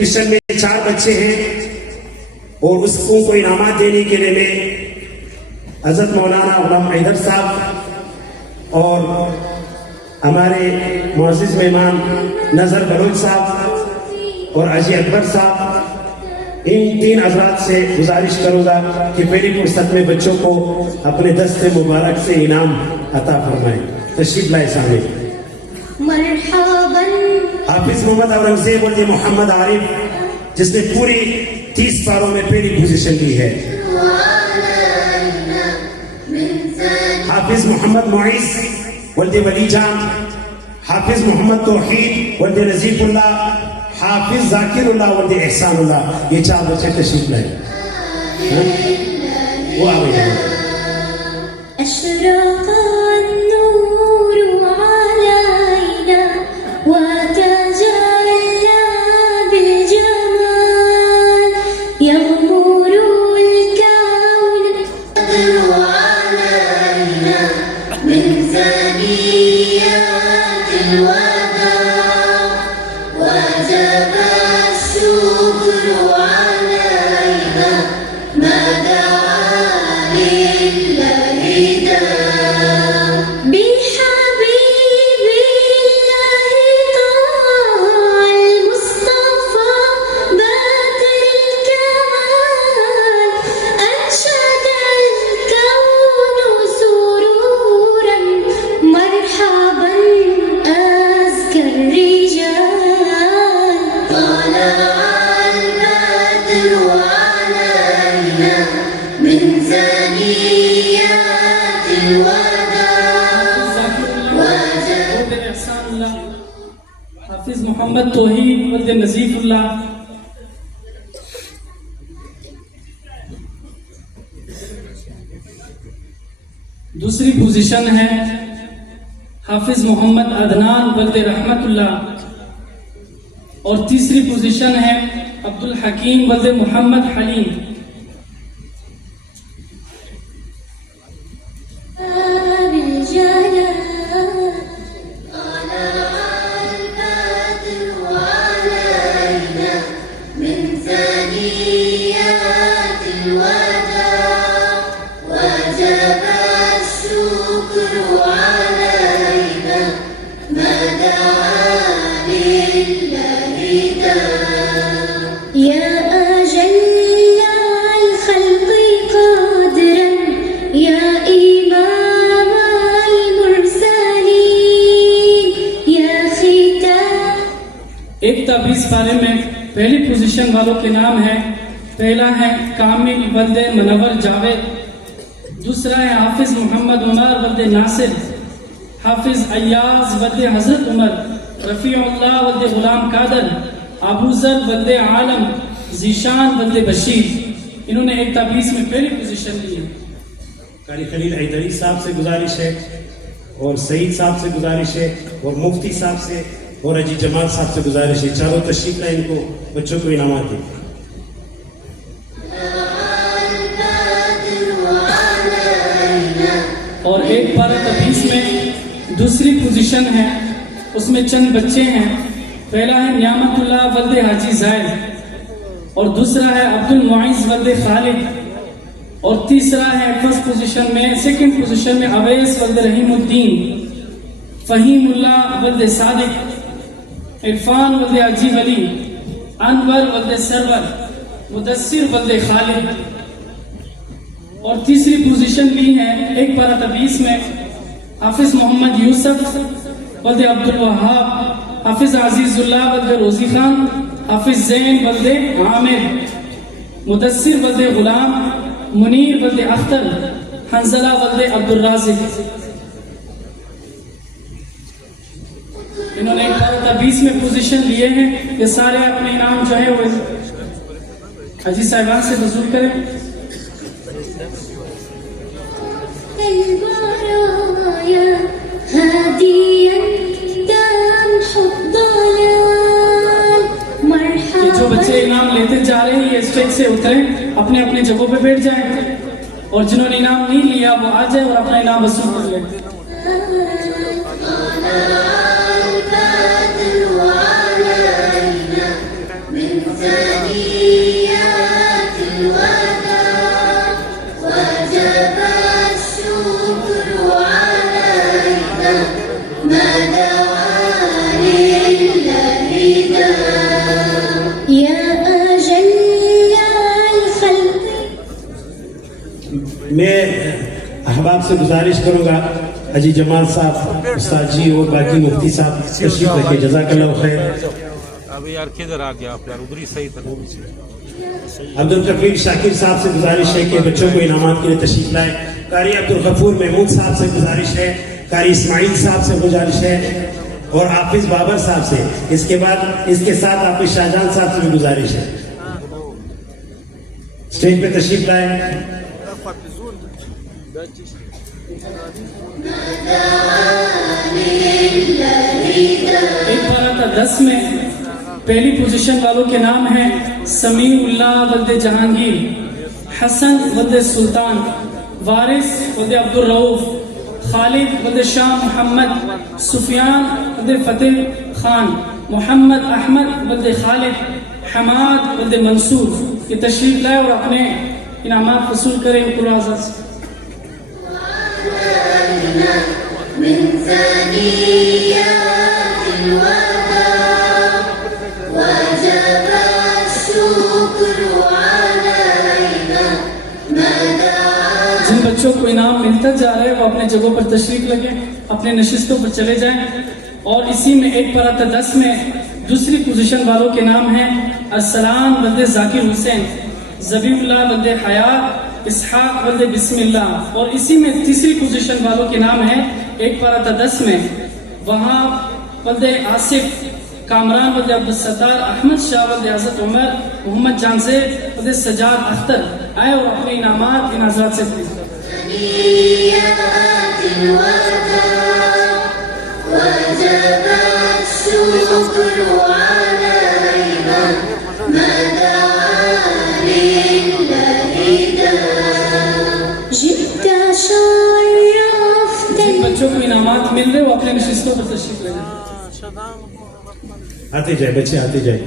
Mission میں 4 بچے ہیں اور اس کو انعامات دینے کے لیے میں حضرت مولانا غلام حیدر صاحب اور ہمارے معزز مہمان نظر بلوچ صاحب اور اجی اکبر صاحب ان 3 حضرات سے گزارش کروں گا کہ پہلی فرصت میں بچوں کو اپنے دست مبارک سے انعام عطا فرمائیں. تشریف لائے سامنے. مرحبا. حافظ محمد اورنگزیب اور محمد عارف جس نے پوری 30 پاروں میں پہلی پوزیشن لی ہے. حافظ محمد معیز ولد ولی جان، حافظ محمد توحید ولد نظیف اللہ، حافظ ذاکر اللہ ولد احسان اللہ. یہ 4 بچے تشریف لائے. وہ آگے أشرق النور علينا وتجلى بالجمال يغمر الكون علينا من ثنيات الوداع وجب الشكر علينا ما دعا لله داع بحبيب الله طه المصطفى بدر الكمال أنشد الكون سرورا مرحبا أزكى الرجال طلع البدر علينا من ثنيات الوداع وجب احسان اللہ، حافظ محمد توحید ولد نظیف اللہ. دوسری پوزیشن ہے حافظ محمد عدنان ولد رحمت اللہ اور تیسری پوزیشن ہے عبد الحکیم ولد محمد حلیم. يا أجل الخلق قادرا يا إمام المرسلين يا ختام. ایک تا 20 پارے میں پہلی پوزیشن والوں کے نام ہیں. پہلا ہے کامل ولد منور جاوید، دوسرا ہے حافظ محمد عمر ولد ناصر، حافظ ایاز ولد حضرت عمر، رفیع اللہ ولد غلام قادر، ابو ذر ولد عالم، ذیشان ولد بشیر. انہوں نے 1 تا 20 میں پہلی پوزیشن لی ہے. قاری خلیل حیدری صاحب سے گزارش ہے اور سعید صاحب سے گزارش ہے اور مفتی صاحب سے اور اجی جمال صاحب سے گزارش ہے. چاروں تشریف لائیں، ان کو بچوں کو انعامات دیں. اور 1 پارہ تا 20 میں دوسری پوزیشن ہے، اس میں چند بچے ہیں. پہلا ہے نعمت اللہ ولد حاجی زائد اور دوسرا ہے عبد المعیز ولد خالد اور تیسرا ہے فرسٹ پوزیشن میں سیکنڈ پوزیشن میں اویس ولد رحیم الدین، فہیم اللہ ولد صادق، عرفان ولد حاجی ولی، انور ولد سرور، مدثر ولد خالد. اور تیسری پوزیشن لی ہے 1 پارہ تا 20 میں حافظ محمد یوسف ولد عبد الوہاب، حافظ عزیز اللہ ولد روزی خان، حافظ زین ولد عامر، مدثر ولد غلام، منیر ولد اختر، حنزلہ ولد عبد الرازق. انہوں نے 1 پارہ تا 20 میں پوزیشن لیے ہیں. یہ سارے اپنے انعام جو ہے وہ حاجی صاحبان سے وصول کریں. البرايا هاديا تمحو الضلال مرحبا. جو بچے انعام لیتے جا رہے ہیں یہ اسٹیج سے اتریں، اپنے اپنے جگہوں پہ بیٹھ جائیں اور جنہوں نے انعام نہیں لیا وہ آ جائیں اور اپنا انعام وصول کر لیں. البدر علينا من ثنيات الوداع وجب الشكر عليك ما دعا لله داع يا أجل الخلق. میں احباب سے گزارش کروں گا حجی جمال صاحب استاد جی اور باقی مفتی صاحب تشریف رکھے. جزاک اللہ خیر. ابھی یار کدھر آ گیا آپ یار ادھر ہی صحیح تھا. عبد الکفیل شاکر صاحب سے گزارش ہے کہ بچوں کو انعامات کے لیے تشریف لائے. قاری عبدالغفور محمود صاحب سے گزارش ہے. قاری اسماعیل صاحب سے گزارش ہے اور حافظ بابر صاحب سے. اس کے بعد اس کے ساتھ حافظ شاہجہان صاحب سے بھی گزارش ہے اسٹیج پہ تشریف لائے. ایک پارہ تھا 10 میں پہلی پوزیشن والوں کے نام ہیں سمیع اللہ ولد جہانگیر، حسن ولد سلطان، وارث ولد عبدالرؤوف، خالد ولد شاہ محمد، سفیان ولد فتح خان، محمد احمد ولد خالد، حماد ولد منصور. یہ تشریف لائے اور اپنے انعامات وصول کریں. قرآن من ثنيات الوداع وجب الشكر عليك ما دعا. جن بچوں کو انعام ملتا جا رہا ہے وہ اپنے جگہوں پر تشریف لگیں، اپنے نشستوں پر چلے جائیں. اور اسی میں ایک پارہ تھا 10 میں دوسری پوزیشن والوں کے نام ہیں ارسلان ولد ذاکر حسین، ذبیح اللہ ولد حیات، اسحاق ولد بسم اللہ. اور اسی میں تیسری پوزیشن والوں کے نام ہیں ایک پارہ تھا 10 میں وہاں ولد آصف، کامران ولد عبدالستار، احمد شاہ ولد حضرت عمر، محمد جانزید ولد سجاد اختر. آئے اور اپنے انعامات ان حضرات سے پوچھیں. ثنيات الوداع وجب الشكر عليك ما دعا لله داع. جئت شرفت. جن بچوں کو انعامات مل رہے وہ اپنے نشستوں پر تشریف لے جائیں. آتے جائے بچے آتے جائے.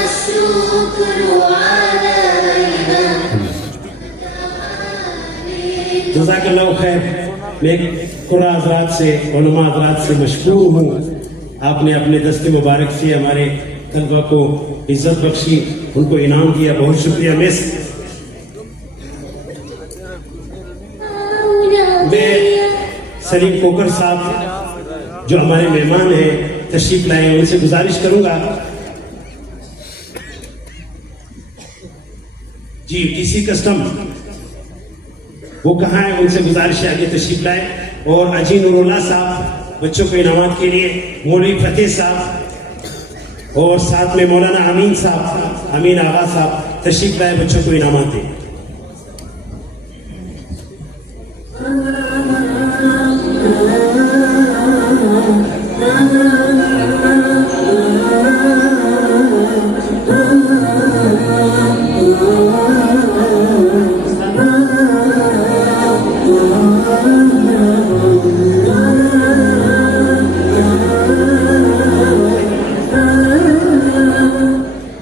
الشكر عليك. جزاک اللہ خیر. میں قرآن حضرات سے علماء حضرات سے مشکور ہوں. آپ نے اپنے دست مبارک سے ہمارے طلبہ کو عزت بخشی، ان کو انعام دیا. بہت شکریہ. میں سلیم کوکر صاحب جو ہمارے مہمان ہیں تشریف لائے ہیں، ان سے گزارش کروں گا. جی ڈی سی کسٹم وہ کہاں ہے؟ ان سے گزارش ہے آگے تشریف لائے. اور اجی نور اللہ صاحب بچوں کو انعامات کے لیے، مولوی فتح صاحب اور ساتھ میں مولانا امین صاحب، امین آغا صاحب تشریف لائے بچوں کو انعامات دیں.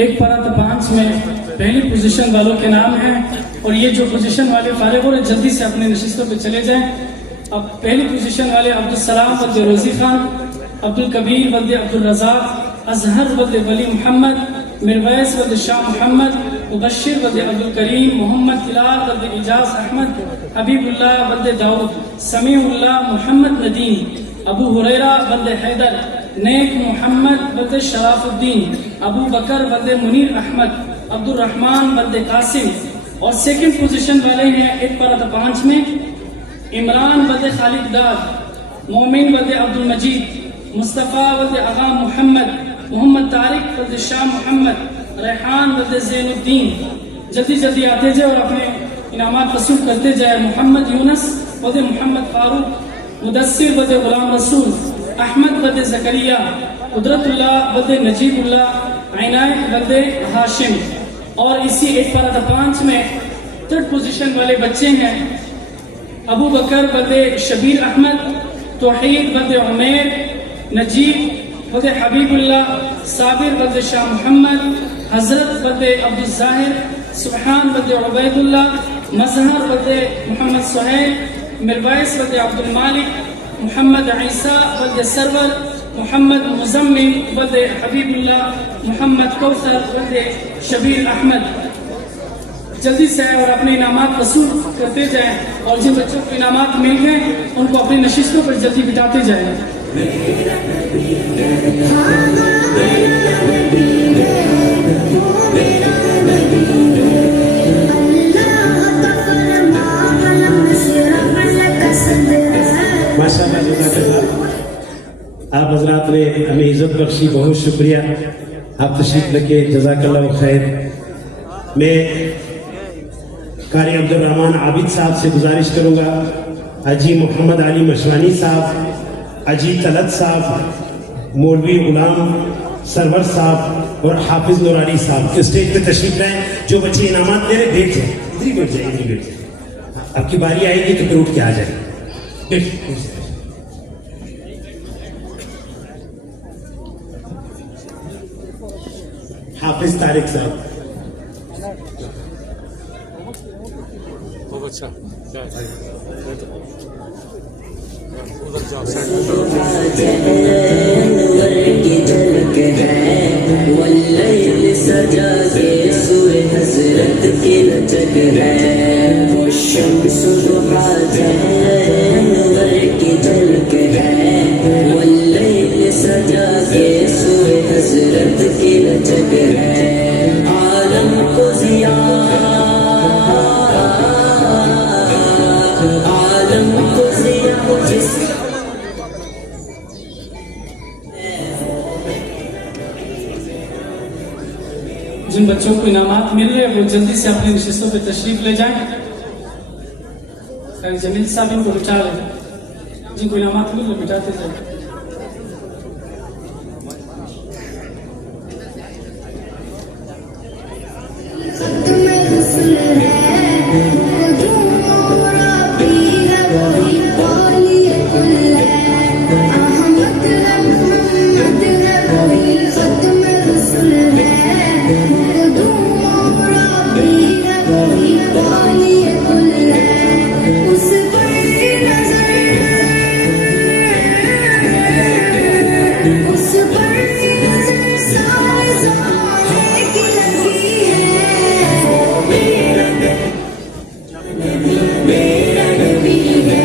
ایک پارہ تھا 5 میں پہلی پوزیشن والوں کے نام ہیں اور یہ جو پوزیشن والے فارغ ہو رہے جلدی سے اپنے نشستوں پہ چلے جائیں. اب پہلی پوزیشن والے عبدالسلام ولد روزی خان، عبدالکبیر ولد عبدالرزاق، اظہر ولد ولی محمد، مرویس ولد شاہ محمد، مبشر ولد عبدالکریم، محمد ہلال ولد اعجاز احمد، حبیب اللہ ولد داؤد، سمیع اللہ محمد ندیم، ابو ہریرہ ولد حیدر، نیک محمد ولد شراف الدین، ابو بکر ولد منیر احمد، عبد الرحمن ولد قاسم. اور سیکنڈ پوزیشن والے ہیں ایک پارہ تھا 5 میں عمران ولد خالد داد، مومن ولد عبد المجید، مصطفیٰ ولد آغا محمد، محمد طارق ولد شاہ محمد، ریحان ولد زین الدین. جلدی جلدی آتے جائے اور اپنے انعامات وصول کرتے جائے. محمد یونس ولد محمد فاروق، مدثر ولد غلام رسول، احمد ولد زکریہ، قدرت اللہ ولد نجیب اللہ، عنایت ولد ہاشم. اور اسی 8 میں 3rd پوزیشن والے بچے ہیں ابو بکر ولد شبیر احمد، توحید ولد عمیر، نجیب ولد حبیب اللہ، صابر ولد شاہ محمد، حضرت ولد عبد الظاہر، سبحان ولد عبید اللہ، مظہر ولد محمد سہیل، مرویس ولد عبد المالک، محمد عیسیٰ ولد سرور، محمد مزمل ولد حبیب اللہ، محمد کوثر ولد شبیر احمد۔ جلدی سے اور اپنے انعامات وصول کرتے جائیں، اور جن بچوں کو انعامات مل گئے ان کو اپنی نشستوں پر جلدی بٹھاتے جائیں۔ ماشاء اللہ، جزاک اللہ۔ آپ حضرات نے ہمیں عزت بخشی، بہت شکریہ، آپ تشریف رکھے، جزاک اللہ خیر۔ میں قاری عبد الرحمن عابد صاحب سے گزارش کروں گا، حاجی محمد علی مشوانی صاحب، حاجی طلعت صاحب، مولوی غلام سرور صاحب اور حافظ نور علی صاحب کے اسٹیج پہ تشریف لائیں۔ جو بچے انعامات لے رہے بیٹھ جائیں، ادھر ہی بیٹھ جائیں، ادھر ہی بیٹھ جائیں۔ آپ کی باری آئے گی تو پھر اٹھ کے آ جائیں، بیٹھ جائیں۔ حافظ طارق صاحب، بہت اچھا، ادھر جاؤ سائڈ میں چلو۔ انور کی جھلک ہے واللیل سجا کے سوئے حضرت کی لچک ہے، وہ شمس ضحیٰ ہے انور کی جھلک ہے واللیل سجا کے سوئے حضرت کی لچک ہے، عالم کو ضیاء عالم کو ضیاء جس جن بچوں کو انعامات مل رہے ہیں وہ جلدی سے اپنی نشستوں پہ تشریف لے جائیں۔ جمیل صاحب ان کو بٹھا لیں، جن کو انعامات مل رہے بٹھاتے جائیں۔ ختم رسل ہے وہ دھوم رابی ہے، وہی قالی کل ہے، احمد ہے محمد ہے، وہی ختم رسل ہے وہ دھوم رابی ہے، وہی قالی کل ہے، اس پر نظر اس پر نظر سارے زمانے کی لگی ہے، میرا نبی ہے،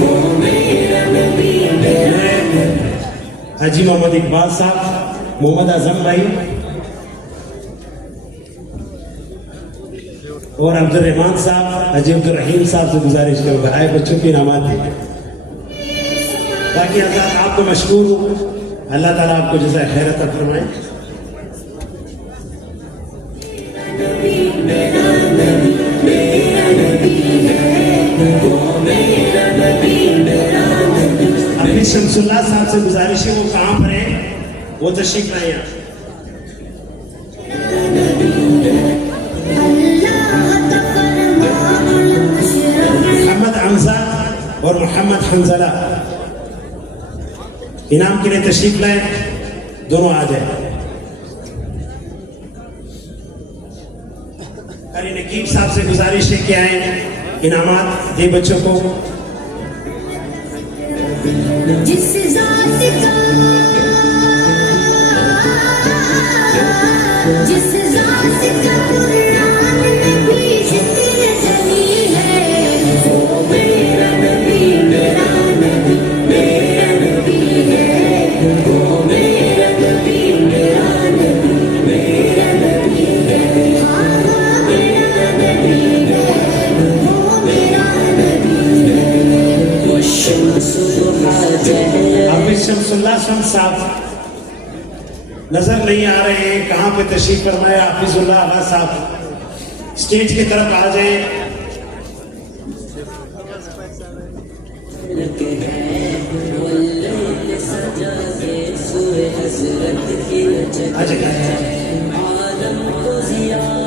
وہ میرا نبی ہے۔ حاجی محمد اقبال صاحب، محمد اعظم بھائی اور عبد الرحمان صاحب، حاجی عبد الرحیم صاحب سے گزارش کروں گا آئے بچوں کے انعامات دیں تاکہ حضرات آپ کو مشکور ہوں، اللہ تعالیٰ آپ کو جزائے خیر عطا فرمائے۔ ابھی شمس اللہ صاحب سے گزارش ہے، وہ کہاں پر ہیں، وہ تشریف لائیں آپ۔ محمد حمزہ اور محمد حنزلہ انعام کے لیے تشریف لائیں، دونوں آ جائیں۔ قاری نقیب صاحب سے گزارش ہے کہ آئیں، انعامات دے بچوں کو۔ جس ذات کا جس ذات کا قرآن میں بھی ذکر جلی ہے، وہ میرا نبی میرا نبی میرا نبی ہے، وہ میرا نبی میرا نبی میرا نبی ہے، ہاں میرا نبی ہے، وہ میرا نبی ہے، وہ شمس ضحیٰ ہے۔ حافظ شمس اللہ شمس صاحب نظر نہیں آ رہے ہیں، کہاں پہ تشریف فرمایا؟ حافظ اللہ آغا صاحب اسٹیج کی طرف آ جائیں۔ واللیل سجا کے سوئے حضرت کی لچک آ جائیں، عالم کو ضیاء